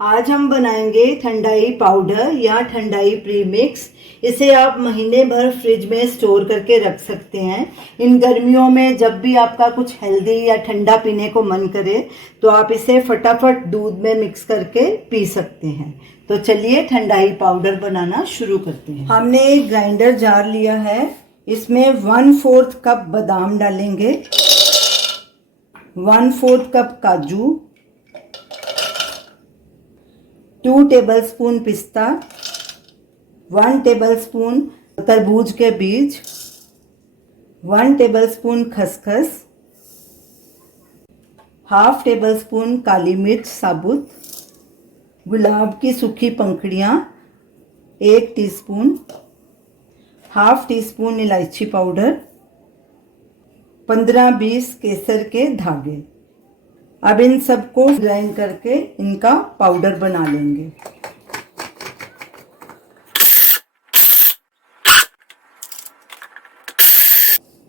आज हम बनाएंगे ठंडाई पाउडर या ठंडाई प्रीमिक्स। इसे आप महीने भर फ्रिज में स्टोर करके रख सकते हैं। इन गर्मियों में जब भी आपका कुछ हेल्दी या ठंडा पीने को मन करे तो आप इसे फटाफट दूध में मिक्स करके पी सकते हैं। तो चलिए ठंडाई पाउडर बनाना शुरू करते हैं। हमने एक ग्राइंडर जार लिया है, इसमें 1/4 कप बादाम डालेंगे, 1/4 कप काजू, 2 टेबलस्पून पिस्ता, 1 टेबलस्पून तरबूज के बीज, 1 टेबलस्पून खसखस, हाफ टेबलस्पून काली मिर्च साबुत, गुलाब की सूखी पंखुड़ियाँ 1 टीस्पून, हाफ टी स्पून इलायची पाउडर, 15-20 केसर के धागे। अब इन सबको ग्राइंड करके इनका पाउडर बना लेंगे।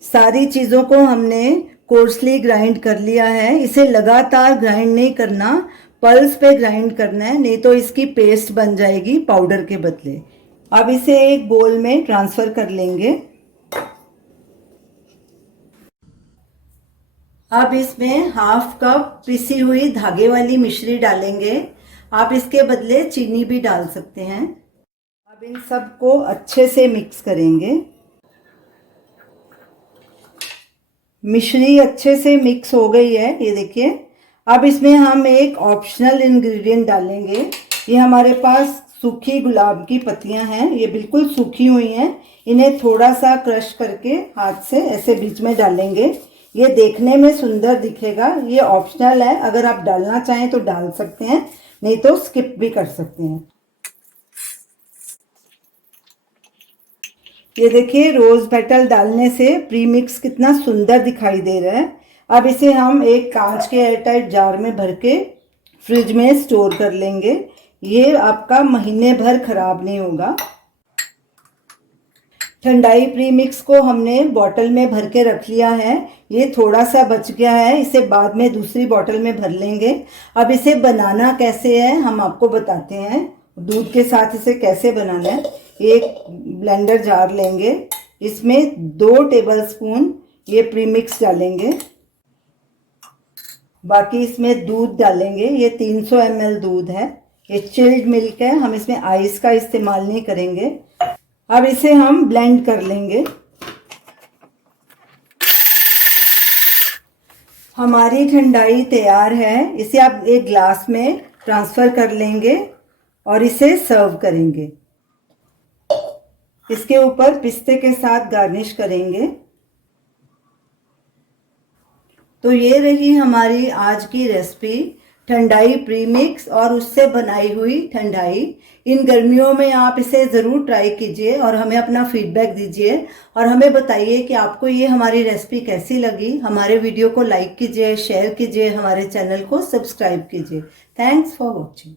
सारी चीज़ों को हमने कोर्सली ग्राइंड कर लिया है। इसे लगातार ग्राइंड नहीं करना, पल्स पे ग्राइंड करना है, नहीं तो इसकी पेस्ट बन जाएगी पाउडर के बदले। अब इसे एक बोल में ट्रांसफ़र कर लेंगे। अब इसमें हाफ कप पिसी हुई धागे वाली मिश्री डालेंगे। आप इसके बदले चीनी भी डाल सकते हैं। अब इन सबको अच्छे से मिक्स करेंगे। मिश्री अच्छे से मिक्स हो गई है, ये देखिए। अब इसमें हम एक ऑप्शनल इंग्रेडिएंट डालेंगे। ये हमारे पास सूखी गुलाब की पत्तियां हैं, ये बिल्कुल सूखी हुई हैं। इन्हें थोड़ा सा क्रश करके हाथ से ऐसे बीच में डालेंगे। ये देखने में सुंदर दिखेगा, ये ऑप्शनल है। अगर आप डालना चाहें तो डाल सकते हैं, नहीं तो स्किप भी कर सकते हैं। ये देखिए, रोज पेटल डालने से प्रीमिक्स कितना सुंदर दिखाई दे रहा है। अब इसे हम एक कांच के एयरटाइट जार में भर के फ्रिज में स्टोर कर लेंगे। ये आपका महीने भर खराब नहीं होगा। ठंडाई प्रीमिक्स को हमने बॉटल में भर के रख लिया है। ये थोड़ा सा बच गया है, इसे बाद में दूसरी बॉटल में भर लेंगे। अब इसे बनाना कैसे है हम आपको बताते हैं। दूध के साथ इसे कैसे बनाना है। एक ब्लेंडर जार लेंगे, इसमें 2 टेबलस्पून ये प्रीमिक्स डालेंगे। बाकी इसमें दूध डालेंगे। ये 300 ml दूध है, ये चिल्ड मिल्क है। हम इसमें आइस का इस्तेमाल नहीं करेंगे। अब इसे हम ब्लेंड कर लेंगे। हमारी ठंडाई तैयार है। इसे आप एक ग्लास में ट्रांसफ़र कर लेंगे और इसे सर्व करेंगे। इसके ऊपर पिस्ते के साथ गार्निश करेंगे। तो ये रही हमारी आज की रेसिपी, ठंडाई प्रीमिक्स और उससे बनाई हुई ठंडाई। इन गर्मियों में आप इसे ज़रूर ट्राई कीजिए और हमें अपना फीडबैक दीजिए और हमें बताइए कि आपको ये हमारी रेसिपी कैसी लगी। हमारे वीडियो को लाइक कीजिए, शेयर कीजिए, हमारे चैनल को सब्सक्राइब कीजिए। Thanks for watching.